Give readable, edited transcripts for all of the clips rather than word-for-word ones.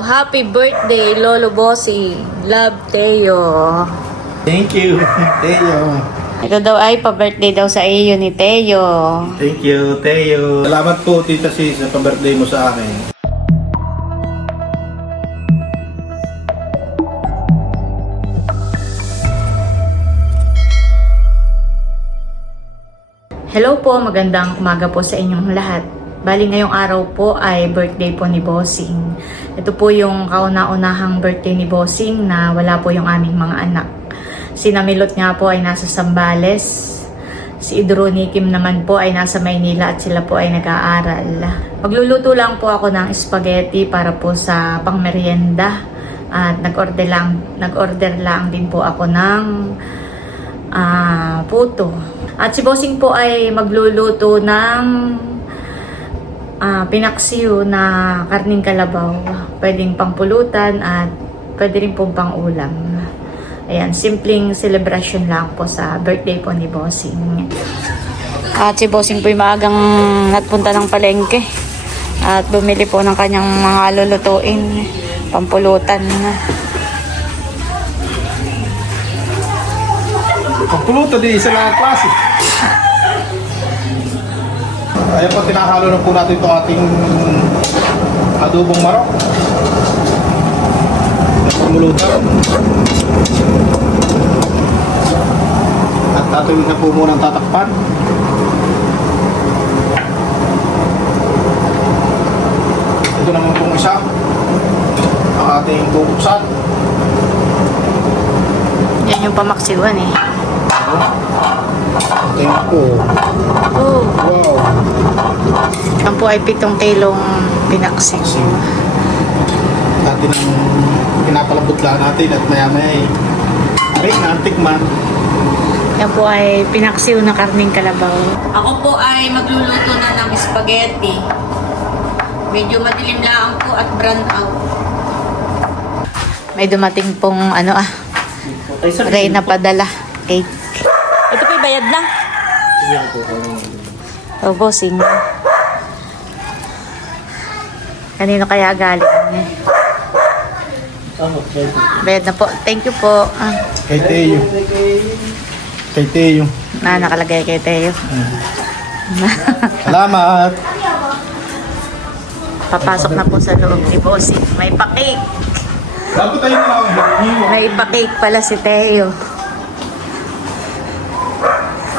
Happy birthday, Lolo Bossy. Love, Teo. Thank you, Teo. Ito daw ay pa-birthday daw sa iyo ni Teo. Thank you, Teo. Salamat po, Tita Sis, sa pa-birthday mo sa akin. Hello po, magandang umaga po sa inyong lahat. Bali ngayong araw po ay birthday po ni Bossing. Ito po yung kauna-unahang birthday ni Bossing na wala po yung aming mga anak. Si Namilot nga po ay nasa Zambales. Si Idroni Kim naman po ay nasa Maynila at sila po ay nag-aaral. Magluluto lang po ako ng spaghetti para po sa pangmeryenda. At nag-order lang din po ako ng puto. At si Bossing po ay magluluto ng pinaksiw na karning kalabaw. Pwedeng pangpulutan at pwede rin pong pang-ulam. Ayan, simpleng celebration lang po sa birthday po ni Bossing. At si Bossing po ay maagang nagpunta ng palengke. At bumili po ng kanyang mga lulutuin, pampulutan. Pagpulutan din, isa lang ang klase. Ayan po, tinahalo na po natin itong ating adobong marok. Pagmulutan. At tatuloy na po muna ang tatakpan. Ito naman pong isa. Ang ating bubuksan. Yan yung pamaksiwan eh. Tingnan po. Oh. Wow. Yan po ay 7 kilong pinaksiw. Natin ang pinapalabot lang natin at maya-maya ay naantikman. Yan po ay pinaksiw na karning kalabaw. Ako po ay magluluto na ng spaghetti. Medyo madilim lang po at brown out. May dumating pong Ray na padala. Cake. Ito po bayad na. Oh, Bossing. Kanino kaya galing? Bayad na po. Thank you po. Kay Teo. Kay Teo. Nakalagay kay Teo. Salamat. Papasok na po sa loob ni Bossing. May pa-cake. Dapat tayo na lang. May pa-cake pala si Teo.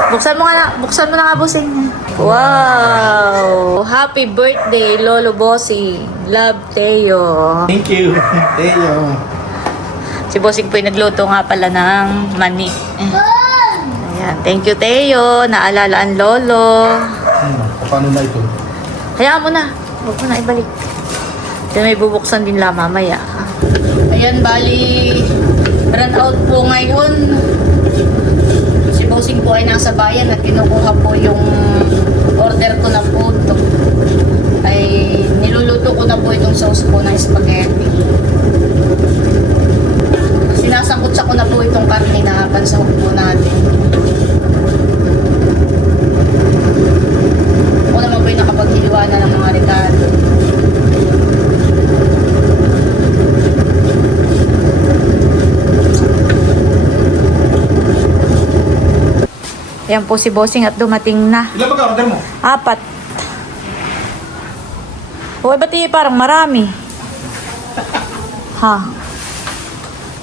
Buksan mo na nga, Bossing. Wow! Happy birthday, Lolo Bossing. Love, Teo. Thank you, Teo. Si Bossing po ay nagluto nga pala ng mani. Ayan. Thank you, Teo. Naalala ang lolo. Paano na ito? Hayaan mo na. Huwag mo na ibalik. Then may bubuksan din lang mamaya. Ayan, bali, run out po ngayon. Si Bossing po ay nasa bayan at kinukuha po yung order ko na po ito. Ay niluluto ko na po itong sauce po ng spaghetti. Sinasangkutsa ko na po itong karne na pansahog po natin. Ako naman po yung nakapaghiliwa na ng mga rekado. Ayan po si Bossing at dumating na. Ilan mag-order mo? 4. Uy, ba't parang marami? Ha?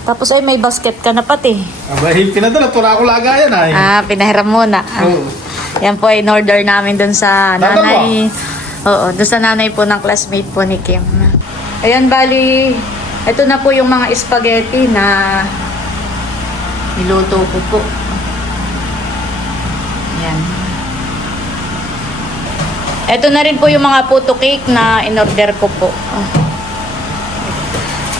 Tapos ay may basket ka na pati. Abay, pinadala. Wala ako lagayan ay. Pinahiram muna. Oo. Yan po ay in-order namin dun sa Dadal nanay. Oo, dun sa nanay po ng classmate po ni Kim. Ayan, bali, ito na po yung mga spaghetti na niluto ko po. Ayan. Ito na rin po yung mga puto cake na in-order ko po.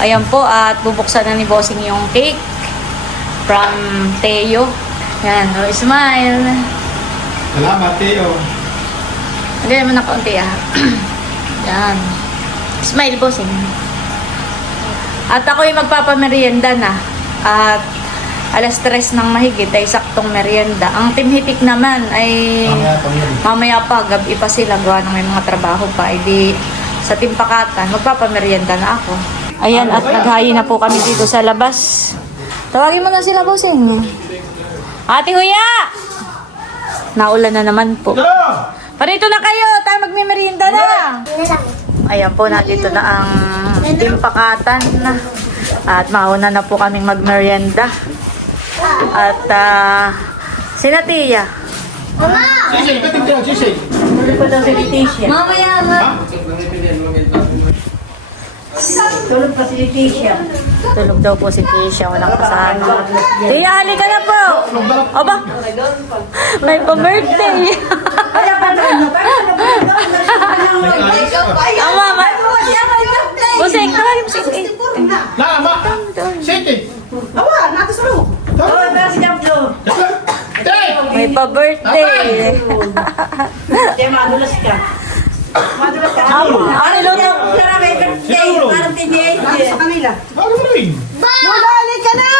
Ayan po, at bubuksan na ni Bossing yung cake from Teo. Ayan, oh, smile. Salamat, Teo. Lagyan mo na kaunti Yan. Smile, Bossing. At ako yung magpapamerienda na. At alas 3 ng mahigit ay saktong merienda. Ang Team Hitik naman ay mamaya pa, gabi pa sila, gawa ng may mga trabaho pa. Di sa Team Pakatan, magpapamerienda na ako. Ayan, at naghayi na po kami dito sa labas. Tawagin mo na sila, bossing. Ate Huya! Naulan na naman po. Parito na kayo! Tayo magmimerienda na! Ayan po, nandito na ang timpakatan. At mauna na po kaming magmerienda. At sina Tia. Sisig, kating tayo, sisig. Tuloy pa daw si Leticia. Ha? Tulog pa si Leticia. Tulog daw po si Leticia. Walang kasama. Tia, halika na po! Aba! May pa-birthday! Ama, Buseng, tawagin mo si Na, ma. Sisig. Awa, nato sa loob. May pa-birthday. Kaya madulas ka. Madulas ka. Ano luto? Tara, may birthday. Parang tinye. Sa kanila. Ano mo rin? Lulali ka na!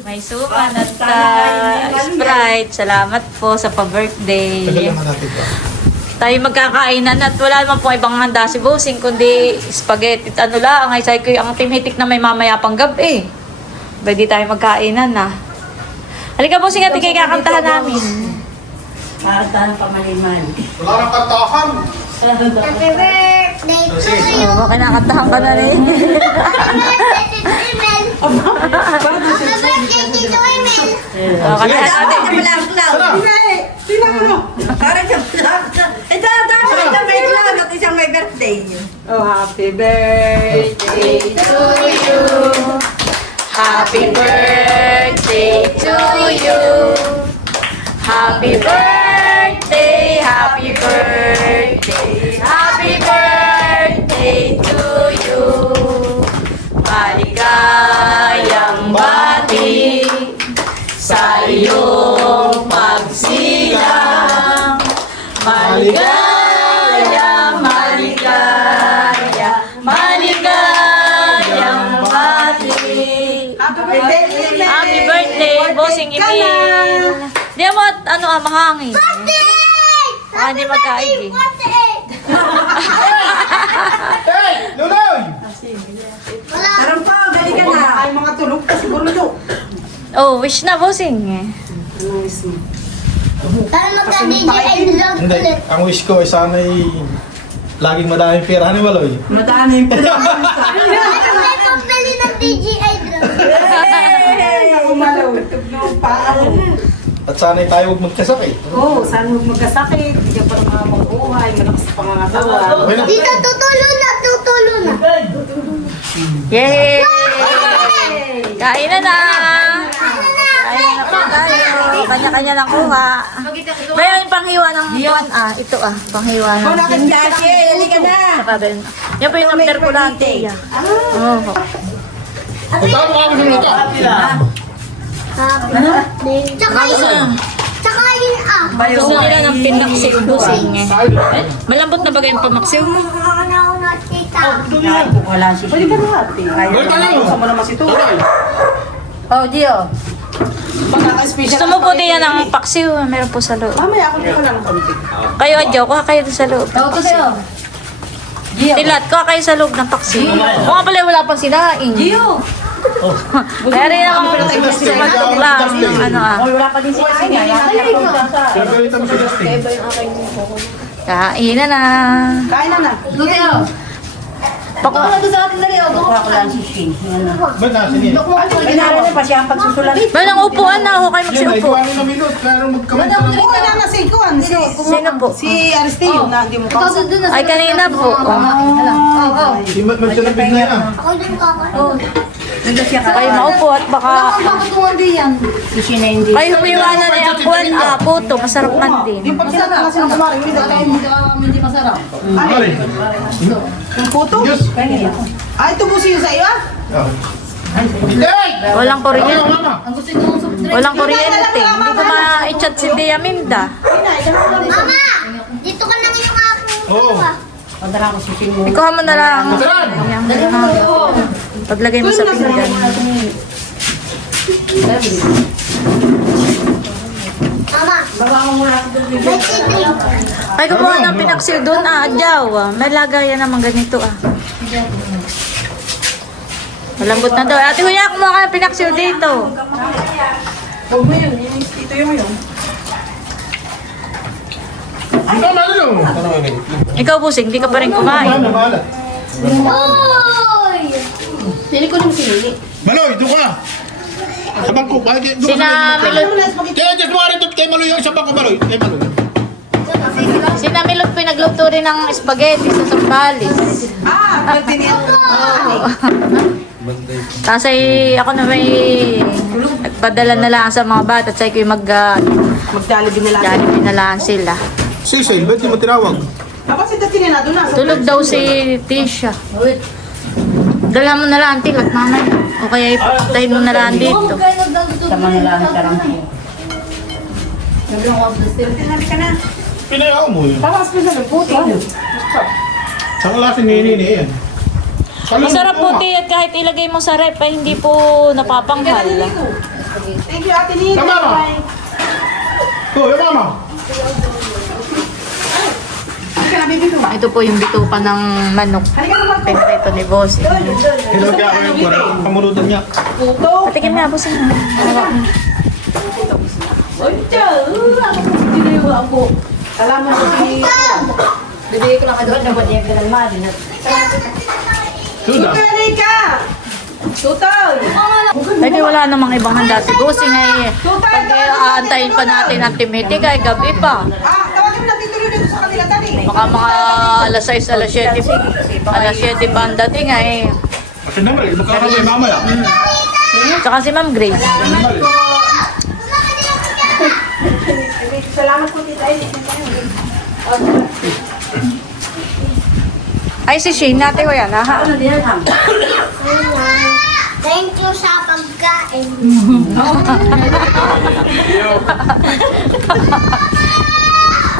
May suman at Sprite. Salamat po sa pa-birthday. Tagal naman natin ba? Tayo magkakainan at wala naman pong ibang handa si Bossing kundi spaghetti at ano lang. Ay say ko ang timitik na may mamaya pang gabi. Pwede tayo magkainan na. Halika Bossing at ikay kakantahan namin. Kakantahan pa maliman. Wala nang kantahan. Happy birthday to you. Oo, kinakantahan ka na rin. Happy birthday to Tito Emil. Oo, kantahan natin. Tingnan mo. Parang sa vlog. Ito, isang may vlog at isang may birthday. Oh, happy birthday to you. Happy birthday to you. Happy birthday, happy birthday, happy birthday to you. Maligayang bati sa iyong pagsilang. Maligaya, maligaya, maligayang bati. Happy birthday, Bossing Emil. Di mo, mahangin. Hindi magkaigi. Hey! Luloy! Parang pa, gali ka na. Ay, mga tulog ka siguro do. Oh, wish na, Bossing. Tayo magka-DJ and vlog Hindi, ulit. ang wish ko ay sana'y laging madaming pera ni Waloy. Madaan na yung pila. Tayo pagbili ng DJ and vlog. Ako malawitog ng paa. At sana'y tayo huwag magkasakit. Oo, sana huwag magkasakit. Hindi ka parang mga mag-uhay, malakas sa pangangatawan. Okay na. Dito, tutulo na, tutulo na. Yay! Kain na na! Kain na po tayo. Kanya-kanya ng kuha. Mayroon yung panghiwa ng buwan. Ito panghiwa ng Wala kang jacket, hali ka na. Yan po yung order ko lang, Tia. Oh. Kung saan mo kami sinulat ka? Happy birthday. Tsaka yun Gusto nila ng pinaksiw, Bossing. Malambot na bagay yung pamaksiw mo. Nakakanauna, tita. Wala si Pwede ka na ate. Balik ka lang. Gusto mo naman si Turay. Turay. Oh, Gio. Pagkaka-special. Gusto mo po din yan ng paksiw. Meron po sa loob. Mamaya ako ko lang konti. Kayo, Adjo, kuha kayo doon sa loob. Ito sa'yo. Tilat, kuha kayo sa loob ng paksiw. Kung nga pala wala pang sinaing. Gio! Kaya rin akong sumatok lang. Wala pa din si Aya. Pinagalitan mo si Justin. Kain na na. Kain na na. Paku na doon sa atin dali. Kuha ko lang si Shin. Ba't nasin yan? Pinara na pa siya ang pagsusulat. May nang upuan na ako kayo Yan, magsiupo. naigawanin na minut. Kaya magkamay ka lang. Oo, na na si Kuan. Sino po? Si Aristeo na hindi mo kausap. Ay, kanina po. Si magsalabig na yan. Ako din kakain. Kayo maupo at baka Si Shin na hindi. kayo humiwanan na yung buwan. Puto, masarap man din. Yung pagsulat kasi ng kumari. Hindi masarap. Mari. Yung puto? Diyos. Ay, ito po siyo sa iyo ah. Hindi! Walang Ano, kuryente. mama? Walang kuryente. Hindi ko ma-chat si Tia Minda. Mama! Dito ka lang yung aking Oo. Padala ko si Shin mo. Ikuha mo na lang. Masarap! Paglagay mo sa pinggan. Mama! May tigre. Ay, kumuha ng pinaksiw doon. Adyaw. May lagayan naman ganito. Malambot na daw. Ate Huya, kumuha ka ng pinaksiw dito. Huwag mo yun. Ito yung yun. Ang tama na lang. Ano yun? Ikaw, Busing, hindi ka pa rin kumain. Maalat. Oy! Sili ko nung sinili. Maloy, doon ka. Sa bangko. Sina Kaya mo rin doon kay Maloy yung sa bangko, Maloy. Kay Maloy. Milot pinagluto rin ng spaghetti sa Sambales. Ah, tiniyan. Tapos ay ako na may nagpadala na lang sa mga bata at sa ko yung Magdalagin na lang. Jollibee na lang sila. Sisay, ba't di mo tinawag? Tapos ito tiniyan na doon na. Tulog daw si Tisha. Dala mo na lang tilat mamaya. O kaya ipatayin mo na lang dito. Tama na lang ang karang. Tinabi ka na. Pinayaw mo yun. Tapos pisa ng puto. Sa klaseng nini yan. Masarap po at kahit ilagay mo sa rep ay hindi po napapanghal. Thank you, Ate Nina. Tama ba? Oh, yung mama. Halika na, baby ko. Ito po yung bituka ng manok. Halika na, Marco. Ito ni Boss. Hinawag ka ako yung parang pamulutan niya. Puto. Patikin nga, Boss. Oy, tiyo. Ako ako. Alam mo si... Bibigay ko lang ka doon. Nabot niya ka ng mali. Suda. Tutoy ka! Tutoy! Ay, wala namang ibang handa si Bossing ay pag aantayin pa natin ang timitig ay gabi pa. Ah, tawagin mo natin tuloy dito sa kanila, Tani. Baka mga alas 6, alas 7, alas 7 pa ang dating ay. Kasi naman, magkakaroon yung mamaya. Tsaka si Ma'am Grace. Salamat po, Tita. Ay, si Shane natin ko yan, ha? Thank you sa pagkain.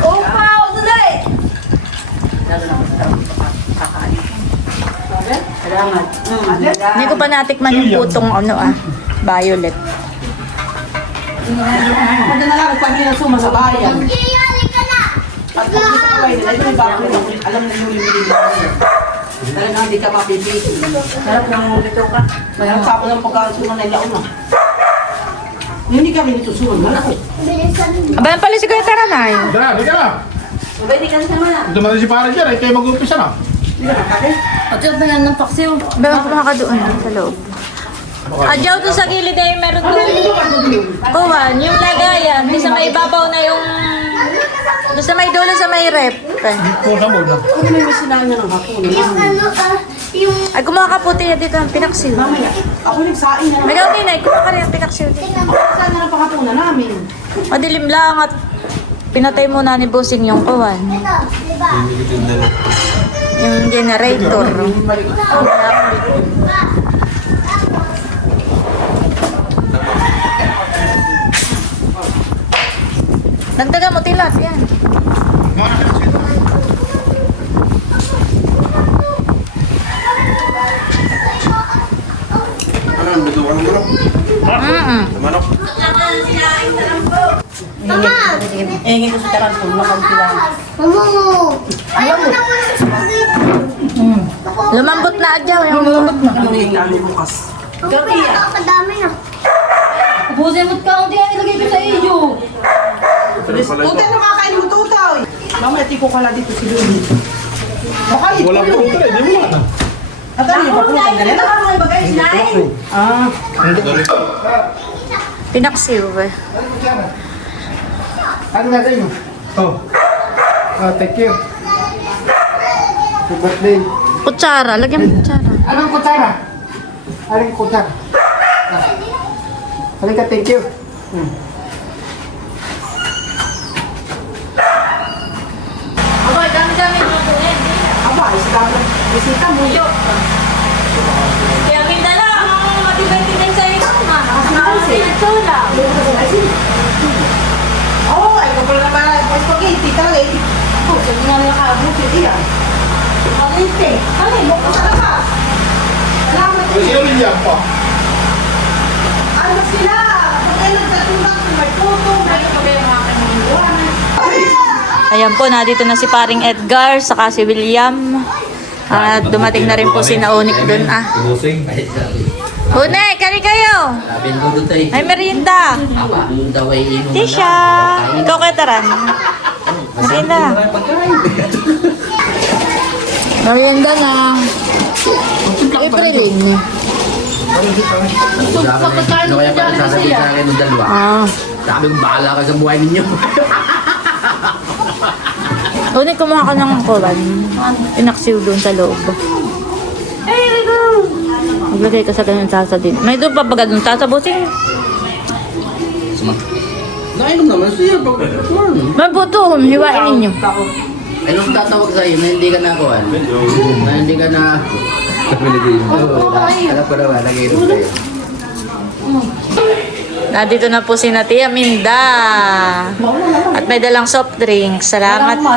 Opa, utoy! Salamat. Hindi ko pa natikman yung putong violet. Punta na lang, pag hinasuma sa bayan. Kiyali ka na! At kung gusto ko kayo, ay may bago na alam na yung limit nila. Talagang hindi ka mapipili. Sarap ng nito ka. Mayroon sa ako ng pagkasunan na ilaon na. Hindi kami nito suman. Malaki. Bilisan mo. Aba, yan pala si Kuya Taranay. Tara, hindi ka na. Pwede ka na sama na. Dumating si parang dyan, ay kayo mag-umpisa na. Hindi ka nakake. Ba, kumaka doon sa loob. Adyaw doon sa gilid ay meron doon. Kuhan, yung lagayan. Di sa may ibabaw na yung... Doon sa may dulo sa may rep. Kung sa mall na. Ano may masinahan na ng hapon? Yung ano yung... Ay, kumuha ka puti yan dito ang pinaksil. Mamaya, ako nagsain na. Ikaw din ay, kumuha ka rin ang pinaksil dito. Saan na ng pangapunan namin? Madilim lang at pinatay muna ni Bossing yung kuhan. Ito, di ba? Yung generator. Dagdagan mo tilat, yan. Manok. Mama! Engin ko sa tarantol na pagbilang. Mamu! Ayaw mo na muna sa spaghetti. Lumambot na adyaw. Yung lumambot na. Ano yung namin bukas? Kadami na. Ubusin mo't kaunti yan ilagay ko sa iyo. Tutay, nakakain mo tutay. Mamaya, tiko ka lang dito si Luli. Makait. Wala po ito, hindi mo na. At ano yung papunta ka nila? Ah. Pinaksil ba? Ano nga tayo? Oh. Thank you. Happy birthday. Kutsara, lagyan mo kutsara. Anong kutsara? Anong kutsara? Halika, thank you. Okay, dami-dami mo po yan. Aba, isita mo yun. Kaya Mindala, ang matibay-tibay sa iyo na. Kasi, Chola. oo, ay kapal na ba, spaghetti talaga eh. Oh, sabi nga nila kaabuti, iya. Spaghetti. Ano, bukos sa labas. Salamat Ay, sino rin yan po? ano sila? Pag kayo nagtatulak, may puto, may Ayan po, nandito na si paring Edgar, saka si William. At dumating na rin po si Naonik doon ah. Busing. Unay, kari kayo! Sabi ko doon tayo. Ay, merienda! Ang daw ay inom. Tisha! Ikaw kaya taran. Merienda. Merienda na. Aprilin. Ano kaya pala sasabihin sa akin ng dalawa? Ah. Sabi ko, bahala ka sa buhay ninyo. Unay, kumuha ka ng kolan. Inaksiw doon sa loob. Maglagay ka sa ganyan tasa din. May doon pa ba ganun tasa, bossing? Nainom naman siya. May buto, hiwain ninyo. Ay, nung tatawag sa'yo na hindi ka nakuha. Na hindi ka na... Alam ko naman, nag-inom kayo. Nandito na po si Tia Minda. At may dalang soft drinks. Salamat po.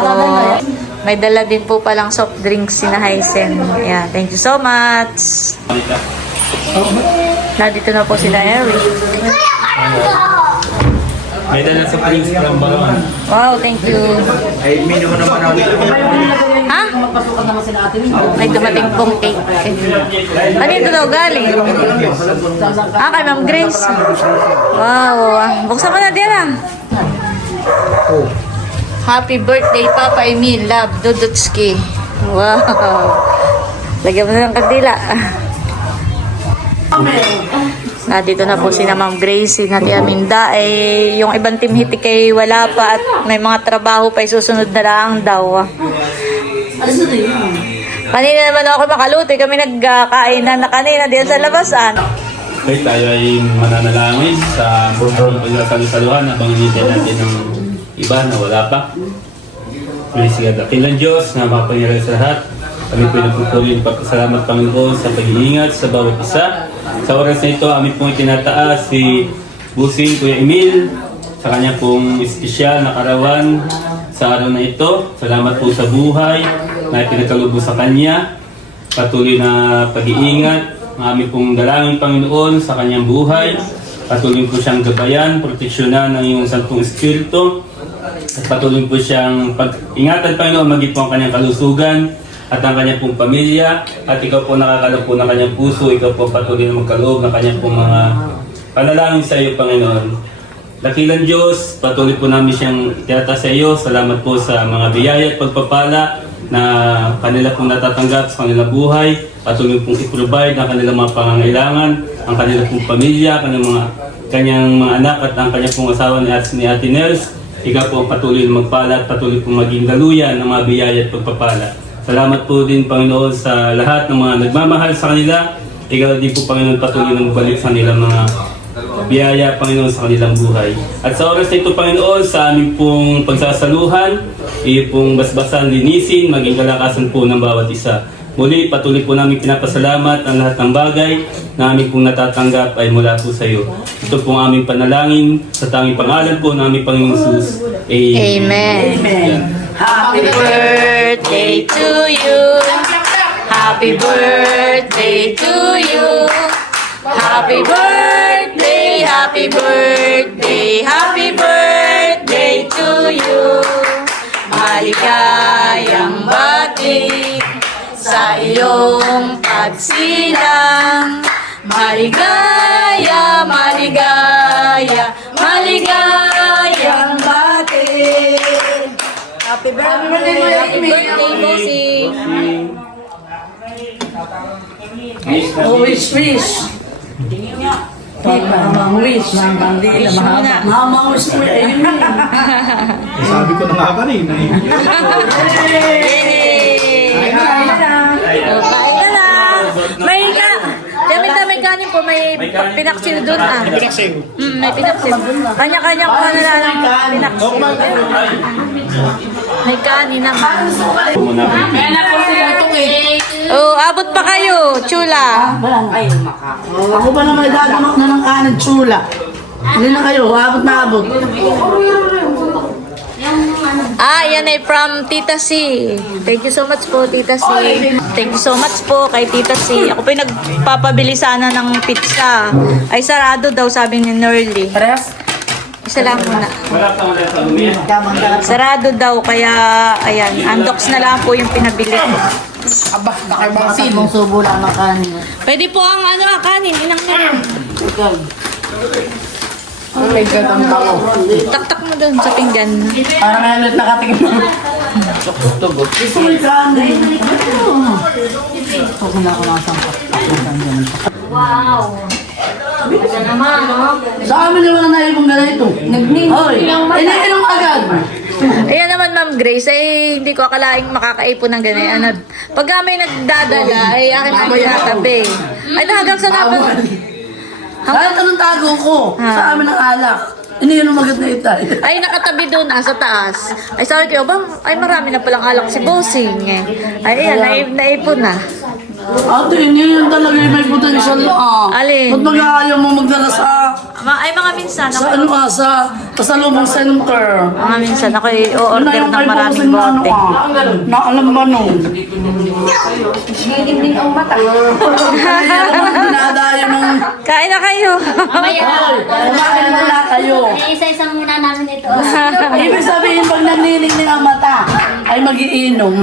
May dala din po palang soft drinks si Hysen. Yeah, thank you so much. Nandito na po sila Eric. May dala sa Prince from Balon. Wow, thank you. Ay, mino mo naman ako. Ha? Mapasukan naman sila ate Minda. May dumating pong cake. Ano ito daw galing? Ah, kay Ma'am Grace. Wow. Buksan mo na din ah. Happy birthday, Papa Emil. Love, Dudutski. Wow. Lagyan mo na ng kandila. Dito na po si Ma'am Grace, si Tia Minda. Eh, yung ibang team hitik ay wala pa at may mga trabaho pa susunod na lang daw. Kanina naman ako makaluto. Kami nagkainan na kanina din sa labasan. Okay, tayo ay mananalangin sa pagkakalusaluhan habang hinintay natin ng iba na wala pa. Praise God. Dakilang Diyos na makapangyarihan sa lahat. Kami po nagpupuli ng pagkasalamat Panginoon sa pag-iingat sa bawat isa. Sa oras na ito, amin pong itinataas si Busing Kuya Emil sa kanya pong espesyal na karawan sa araw na ito. Salamat po sa buhay na pinagkalubog sa kanya. Patuloy na pag-iingat. Ang aming pong dalangin Panginoon sa kanyang buhay. Patuloy po siyang gabayan, proteksyonan ng iyong Santong Espiritu. At patuloy po siyang pag-ingatan Panginoon maging po ang kanyang kalusugan at ang kanyang pong pamilya. At ikaw po nakakalap po ng kanyang puso. Ikaw po patuloy na magkaloob ng kanyang pong mga panalangin sa iyo Panginoon. Dakilang Diyos, patuloy po namin siyang tiyata sa iyo. Salamat po sa mga biyaya at pagpapala na kanila pong natatanggap sa kanilang buhay. Patuloy pong i-provide ang kanilang mga pangangailangan, ang kanilang pong pamilya, kanyang mga anak at ang kanyang pong asawa ni Ate Nels. Ikaw po ang patuloy na magpala at patuloy pong maging daluyan ng mga biyaya at pagpapala. Salamat po din Panginoon sa lahat ng mga nagmamahal sa kanila. Ikaw din po Panginoon patuloy na magbalik sa kanilang mga biyaya Panginoon sa kanilang buhay. At sa oras na ito Panginoon, sa aming pong pagsasaluhan, iyo pong basbasan, linisin, maging kalakasan po ng bawat isa. Muli, patuloy po namin pinapasalamat ang lahat ng bagay na aming pong natatanggap ay mula po sa iyo. Ito pong aming panalangin sa tanging pangalan po ng aming Panginoong Jesus. Amen. Amen. Happy birthday to you. Happy birthday to you. Happy birthday, happy birthday, happy birthday to you. Maligayang bati sa iyong pagsilang. Maligaya, maligaya, maligayang bati. Happy birthday, Bossy. Oh, wish. Mamang wish. Mamang dila. Mamang wish ko eh. Sabi ko na nga kanina. Kain na. May dami kanin po, may pinaksil doon ah. Pinaksin. May pinaksil. Kanya-kanya ko na lang pinaksil. May kanin naman. Oh, abot pa kayo, chula. Ay, ako ba naman gagamak na ng kanan chula? Hindi na kayo, abot na abot. Ah, yan ay from Tita C. Thank you so much po, Tita C. Thank you so much po kay Tita C. Ako po yung nagpapabili sana ng pizza. Ay, sarado daw, sabi ni Norly. Pares? Isa lang muna. Wala sa lumiyan. Sarado daw, kaya, ayan, undox na lang po yung pinabili ko. Aba, nakaibasin. Tatlong subo lang ng kanin. Pwede po ang kanin, inang nila. Oh my God, ang bango. Taktak mo doon sa pinggan. Parang halit nakatikim mo. Tugot. Gusto mo yung kanin? Pag na ako nakasampak. Wow! Ito naman, no? Sa amin naman na naibang ganito. Hoy, iniinom agad. Ayan naman, Ma'am Grace, ay hindi ko akalaing makakaipon ng ganyan. Pag may nagdadala, ay akin ang tinatabi. Ay, hanggang sa dapat. Kahit anong tago ko, sa amin ang alak. Iniinom agad na itay. Ay, nakatabi doon sa taas. Ay, sabi ko, bang, ay marami na palang alak si Bossing. Ay, ayan, naipon na. Ate, yun talaga yung may potential na. Alin? Ba't mag-aayaw mo magdala sa Ay, mga minsan, sa ano ka, sa pasalubong center? mga minsan, ako Yun na i-order yung ng kay maraming Bossing na ano bote. na alam ba no? Hindi ang mata. Kaya naman dinadayo ng Kain na kayo. Mamaya. kumain muna kayo. Isa-isang muna namin ito. Ibig sabihin, pag nagningning ang mata, ay magiinom.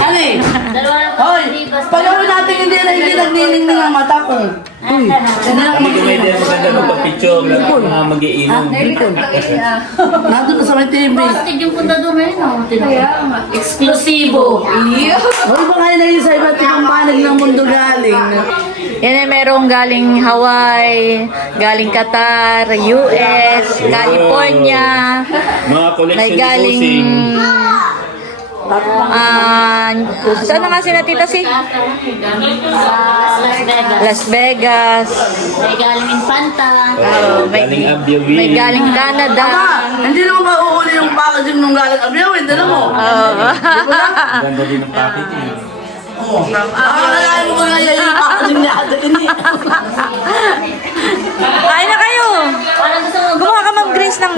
Ali, hoy, pag ako natin hindi nagniningning ang mata ko. Hindi na ako Hindi may magiinom. maganda magpa-picture lang mga mag-iinom. Nandun na sa may TV. Posted yung pundador na yun, oh. Eksklusibo. Hoy, ba kayo na yun sa iba't ibang panig ng mundo galing? Yan ay merong galing Hawaii, galing Qatar, US, California, Mga may collection ni galing Bossing. saan na nga sila tita si? Las Vegas. Las Vegas. May galing Infanta. Galing Abyawi. May galing Canada. Hindi naman mauuli yung packaging nung galing Abyaw, hindi na mo. Ganda din ng packaging. Akalain mo nga yung packaging niya. Hindi. Kain na kayo. Parang gusto mo. Gumawa ka Ma'am Grace ng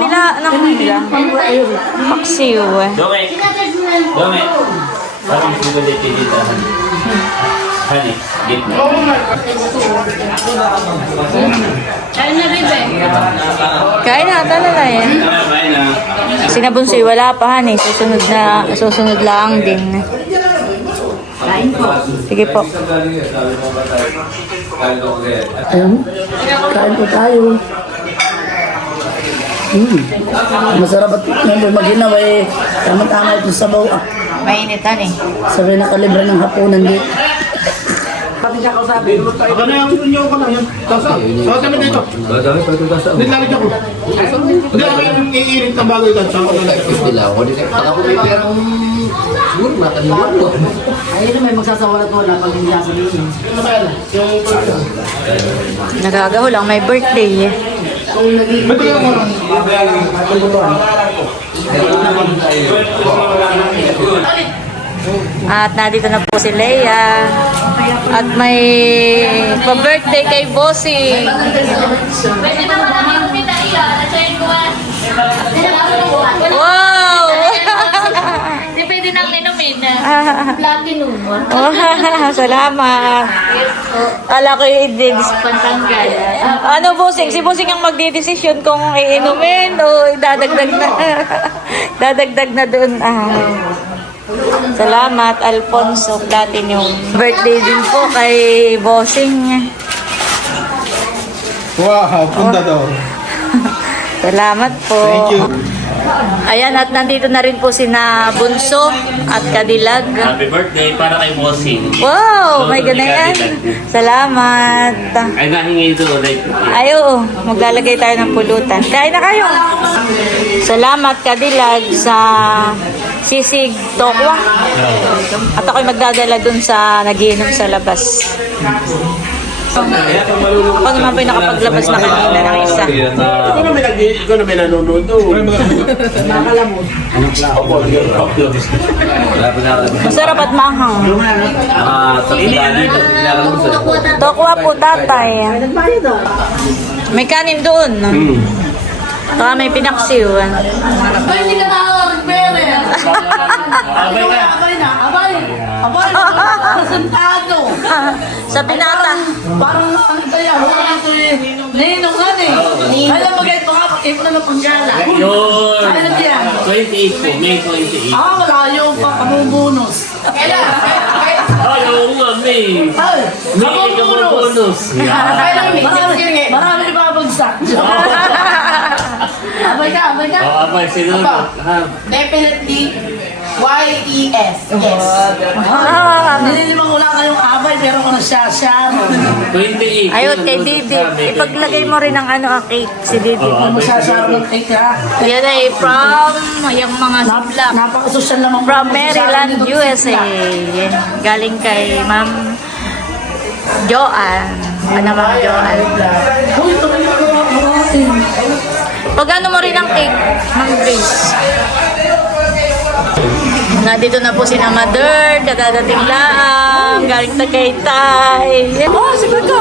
paksiw. Dome. Dome. Parang sugar day pinitahan. Honey, gitna. Ayun na, Bibe. Kain na, talaga eh. Kain na. Sinabunsoy, wala pa han eh. Susunod lang din. Sige po. Ayun, kain po tayo. Masarap at mag-inaw eh. Tama-tama ito sa bawa. Mainitan eh. Sabi na kalibra ng hapunan dito. Baka na yung inyo ko lang yan. Tasa kami dito. Nilalagyan ko. Hindi ako yung iirit ng bago ito. Saka ko lalagyan. Sila ako din. Ako may perang siguro makalimutan ko. Ayun may magsasawalat wala pag hindi sa dito. Nagagaho lang, may birthday eh. Bigyan ko lang. At nandito na po si Leia. At may pa-birthday kay Bossing. Pwede naman namin kumita iyan. Nasayin ko ba? Wow! Hindi pwede nang inumin. Platinum. Salamat. Kala ko yung i-dis. Pantanggal. Ano Bossing? Si Bossing ang magdidesisyon kung iinumin o dadagdag na. Dadagdag na doon. Salamat, Alfonso Platinum. Birthday din po kay Bossing. Wow, punta daw. Salamat po. Thank you. Ayan, at nandito na rin po sina Bunso at Kadilag. Happy birthday para kay Bossing. Wow, may ganayan. Salamat. Ay, nahingi ito ulit. Ay, oo, maglalagay tayo ng pulutan. Kain na kayo. Salamat, Kadilag, sa sisig tokwa. At ako'y magdadala dun sa nagiinom sa labas. Ako naman po yung nakapaglabas na kanina ng isa. Ikaw na may nanonood doon. Masarap at mahang. Tokwa po, tatay. May kanin doon. Saka may pinaksiw. Hindi ka tawag, pere! Abay na, abay! Aba, sentado. Sa pinata. Parang ano kaya, wala ito eh. Ninong nga eh. Kaya mag-ito nga, ito na lang panggala. Yun. Kailan yan? 28 po, May 28. Ah, malayo pa, kabubunus. Ay, oo nga, May. Ay, May, kabubunus. bonus. Marami ibabagsak. Abay ka, abay ka. Oo, abay, sinunod. Ha? Definitely, Y-E-S. Yes. Nililimang wala kayong abay, pero kung nasyasya. 28. Ayun, kay Yun, Didi. sabi, Ipaglagay mo rin ang cake si Didi. Oo, Kung abay, masyasya ng cake ha. Yan ay from yung mga suplak. Napakasosyal naman. From Maryland, USA. Yan. Galing kay Ma'am Joanne. Ano Ma'am Joanne? Uy, ito may nagawa ko natin. Pag ano mo rin ang cake, Ma'am Grace. Nandito na po si na Mother, kadadating lang, galing Tagaytay. Oh, sige ka.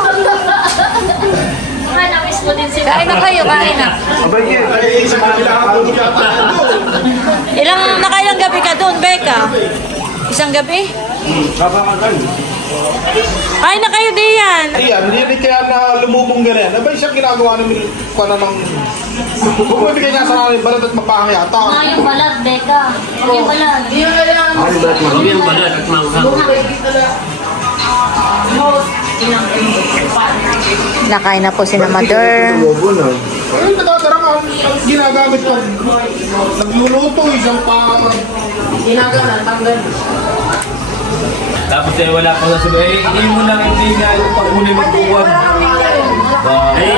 Kain na kayo, kain na. Abay, ay isang kabila ka po yata. Nakailang gabi ka doon, Becca? Isang gabi? Kain na kayo, Dian. Ayan, hindi kaya na lumubong ganyan. Abay, siya ginagawa namin ko na ng... Kung hindi kayo nasa namin balat at mapahang yata. Yung balat, Becca. Yung balat. Huwag yung balat at manghang. Nakain na po si na Mother. Ayun, nakatara ka. Ang ginagamit ko. Nagluluto, isang pa... Ginagawa, tanggal. Tapos wala pa sa sabi, hindi mo lang hindi nga yung pag-uni magbuwag. Eh,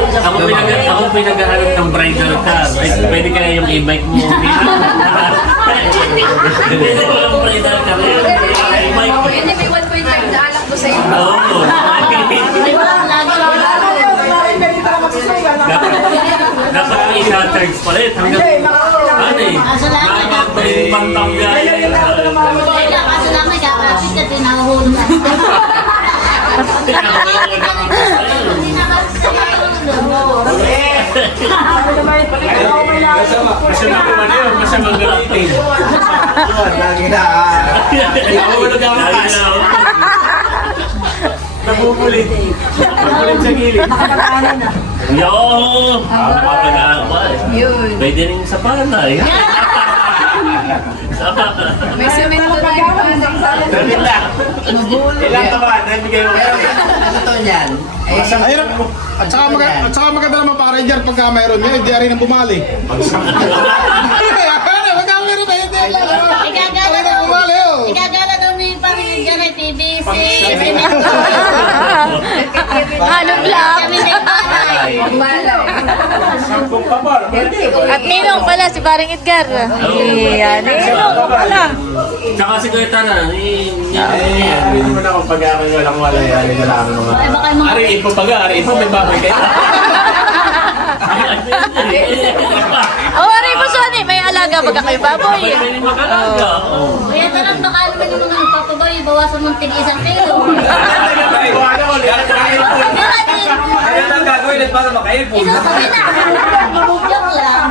ako pinaghahanap ng bridal car. Ay, pwede ka na yung invite mo. Pwede ko yung bridal car. Invite mo. Hindi, may 1.5 na alak ko sa'yo. Oo. Dapat ang isa-charge pa rin. Ano eh? Makakapag yung pantang gaya. Kaya kaso lang may kakapit ka, tinahulog na. Masama ko man yun. Masama gamitin. Nahulog ako kasi. Napupulit. Napupulit sa gilid. Yo! Mapapag-aawal. Pwede rin sa panay. May cement na Ilang taon? Nabigay mo kayo. Totoo yan. Ayun, at saka maganda naman para dyan pagka mayroon niya, hindi rin ang bumali. Pagka mayroon tayo, hindi ang bumali. Igagala daw ni Panginoon dyan ay PVC. Halong lang. Kami na yung balay. At ninong pala, si Paring Edgar. Yan, ninong pala. Tsaka si Kuya Tana, Hindi naman ako pag ako walang wala yan. Hindi na ako mga... Ay, baka yung mga... Ari, ipo pag ari, ipo may babay kayo. Awaray po, Sonny, may alaga baga kayo baboy. pwede mag-alaga. Kaya tarang baka naman yung mga nagpapabay, bawasan mong tig 1 kilo. Ano nang gagawin at para makaipon? Isasabi na. Joke lang.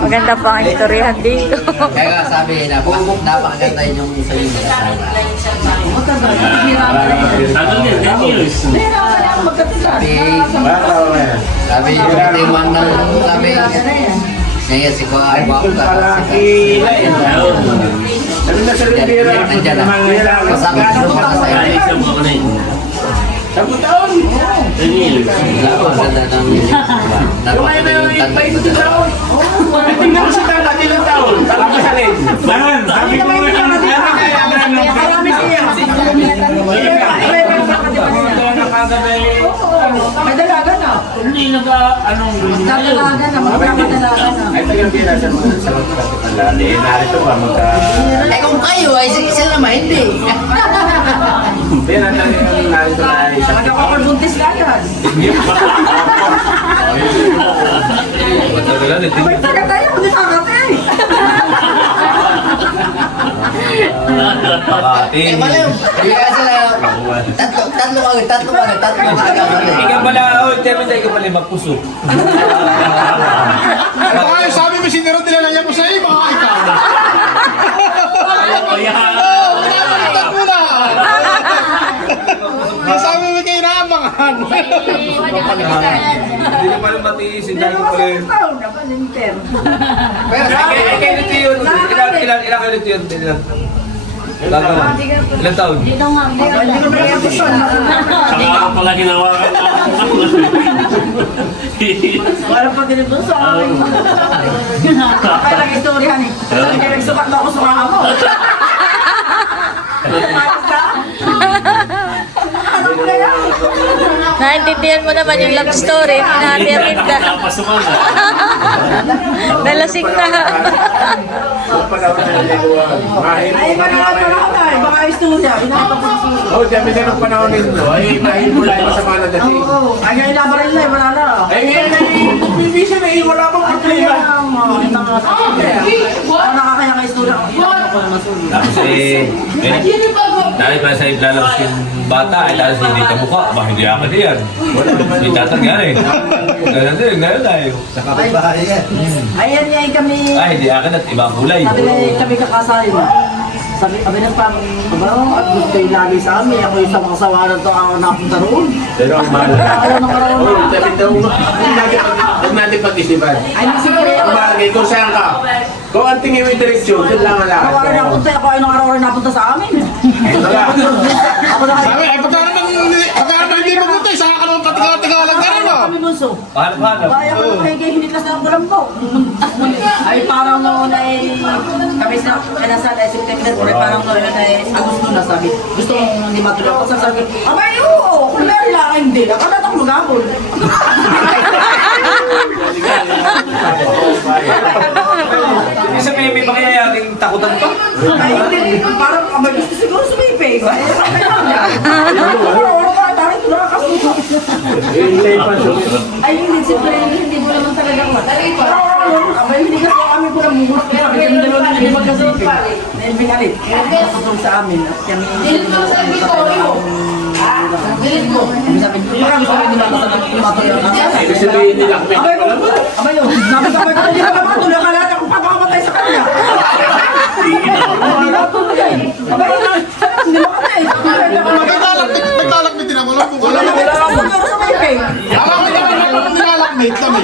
Maganda pa ang istoryahan dito. Kaya nga sabi, napakaganda yung sa inyo. Tagal din, 10 years. Sabi yung timan ng sabi. Ngayon si Kuya ay bako ka. Sabi na sa Rivera, Nandiyan na. Masakit yung para sa Ay, inyo. isang ako na yun. 10 taon. 10 years. Napakaganda ng napakaganda yung tanda. Tingnan mo si Tata, ilang taon? Tama sa rin. Dahan, sabi ko nga, ano kaya na Marami siya. May dalaga na. Hindi anong Dalaga na, magkakadalaga na. Ay, tagang pira sa mga sa magkakapitan. Narito pa, magka... Eh kung kayo ay sila naman hindi. Hindi na tayo yung narito na isa. Magkakabuntis ka agad. Matagalan, ito. May taga tayo, hindi kakatay. Eh mali. Kaya sila tatlo Ikaw pala, oh, tema tayo ka pala magpuso. Sabi mo, siniro nila niya po sa iyo, mga ikaw. Oh, yeah. naman. Hindi na pala matiisin dahil ko pala yun. Taon na pa, linter. Ay, kaya nito yun. Ilan kayo nito yun? Ilan taon? Dito nga. Hindi ko na yung gusto. Saka ako pala hinawakan na. Parang pag ganito sa akin. Kaya lang istoryahan eh. Kaya nagsukat na ako sa mga mo. Naintindihan mo naman yung love story. Hinatirin ka. Napasukan na. Nalasing na. Ay, mananap ka na tayo. Baka istorya. Inahabang ko sa Oh, dami na ng panahon nito. Ay, mahimula yung masama na dati. Oo. Ay, ngayon labarin na. Wala na. Ay, ngayon ay bibisa na eh. Wala pang problema. Ang nakakaya ka istorya. Tapos dahil pala sa lalabas yung bata, ay dahil sa hindi ka mukha, baka hindi ako diyan. Hindi tatanggal eh. Ganun din, ganun tayo. Sa kapitbahay yan. Ayan niya kami. Ay, hindi akin at ibang kulay. Sabi na kami kakasali na. Sabi ng pang, at gusto yung lagi sa amin. Ako yung sa mga sawanan to ako napunta roon. Pero ang mahal. Ayaw ng araw na. Oh, dami daw. Huwag natin pag-isipan. Ay, nasiguro. Umagay kung saan ka. Kung ang tingin mo yung direksyon, dyan lang ang lakad Ako rin mo. napunta. Ako ay nung araw rin napunta sa amin. Ako na Sabi, ay pagka naman hindi mabuti, saka ka naman patigalang ka rin, no? kami bunso. Paano? Kaya ko naman kay hiniklas na ang bulang po. Ay parang noon ay kami sa kanasal ay September pero parang noon ay Agosto na sabi. Gusto mong hindi matulog ko sabi. Abay oo, kung meron lang hindi. Ako na itong magabol. Ibig sabihin, may makayayating takutan pa. Ay hindi, parang abay gusto siguro sumipay. Ay sabi niya. Oo, tayo tulad ako. Ay hindi, siyempre hindi mo naman talaga ako. Abay hindi kasi kami po lang mumulot. Kami dalawa na hindi magkasipin. Naibing alit. Nakatulong sa amin. At kami Ibig sabihin, parang gusto rin nila kasama matulog. Ibig sabihin nila, may Abay ko, abay yun. Sabi ko, hindi ka naman tulog ka lahat akong pagkakamatay sa kanya. Abay yun, hindi mo katay. Naglalakmit din ako lang po. Wala na kayo sa may pay. Alam mo naman ako nilalakmit kami.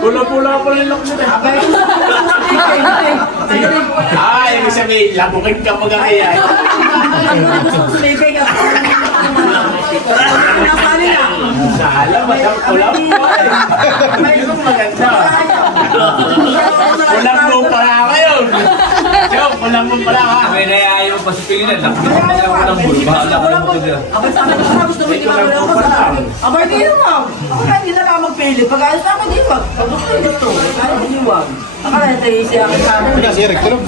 pula-pula pa rin lang nila. Abay yun, Ah, ibig sabihin, labukin ka mag-akaya. sumipay ka. Nasali na. Sa alam, madam, pula-pula. Yun ang maganda. Pulang mo pala ngayon. Yo, pulang mo pala ka. May naiayaw pa sa pingilan. Nakapit pa lang ng bulo. Bahala ka lang mo dyan. Abay sa akin, gusto mo ginagawa ko sa akin. Abay di naman. Abay hindi na lang magpili. Pag ayos sa akin, di wag. Pag gusto yung gusto. Kaya hindi wag. Akala na tayo siya akin sa akin. Kasi Eric, tulog.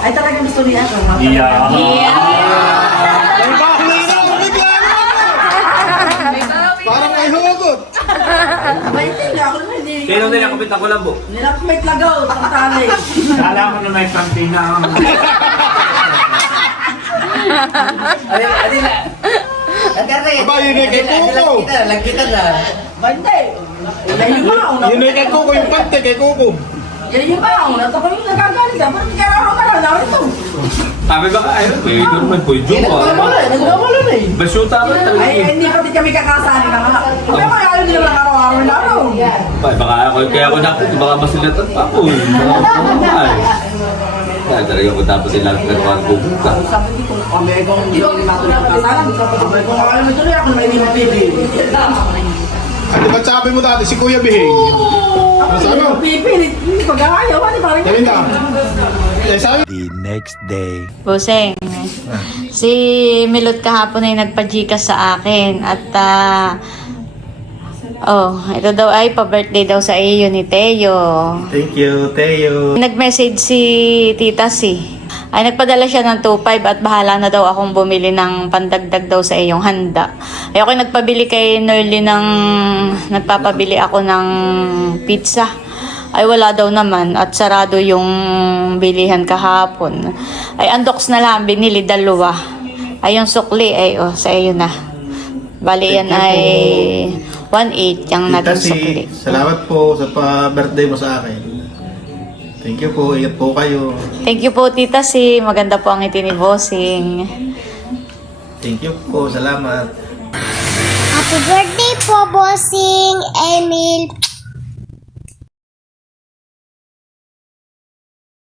Ay talaga gusto niya. Yeah. Ay, bakit na ako bigla naman? Parang may hugot. Abay hindi ako naman hindi. Sino din nakapit ako lang po? Nilapit lagaw. Ang talay. Kala ko na may kantina. Aba, yun yung kay Kuko. Lagkitan na. Abay hindi. Yan yung baon. Yun yung kay Kuko, yung pante kay Kuko. Yan yung baon. At ako yung nagagalit. Ba't hindi ka naroon ka na? Naroon ito. Sabi ba kayo? May doon man po yung joke. Nagawala na eh. Basyuta ka talaga. Ay, hindi pati kami kakasali na nga. Kaya mga ayaw nila lang araw-araw na araw. Baka ako, kaya ako naku, baka masilatan pa ako. Kaya talaga ko tapos sila nagawa ng bubuka. Sabi ko, kami kung hindi ko matulog ang kasalan. Sabi ko, kung alam mo tuloy ako na hindi mapili. Ano ba sabi mo dati, si Kuya Bihing? Ako hindi mapipili. Hindi pag-aayaw. Ano parang Gawin ka. Eh, sabi Buseng, si Milot kahapon ay nagpa-Gcash sa akin at ito daw ay pa-birthday daw sa iyo ni Teo. Thank you, Teo. Nag-message si Tita Si. Ay nagpadala siya ng 2.5 at bahala na daw akong bumili ng pandagdag daw sa iyong handa. Ay ako nagpabili kay Nerly ng nagpapabili ako ng pizza. Ay wala daw naman at sarado yung bilihan kahapon. Ay andoks na lang binili dalawa. Ay yung sukli ay sa iyo na. Bali yan ay 1.8 yung naging sukli. Salamat po sa pa-birthday mo sa akin. Thank you po, ingat po kayo. Thank you po Tita Si. Maganda po ang ngiti ni Bossing. Thank you po, salamat. Happy birthday po, Bossing Emil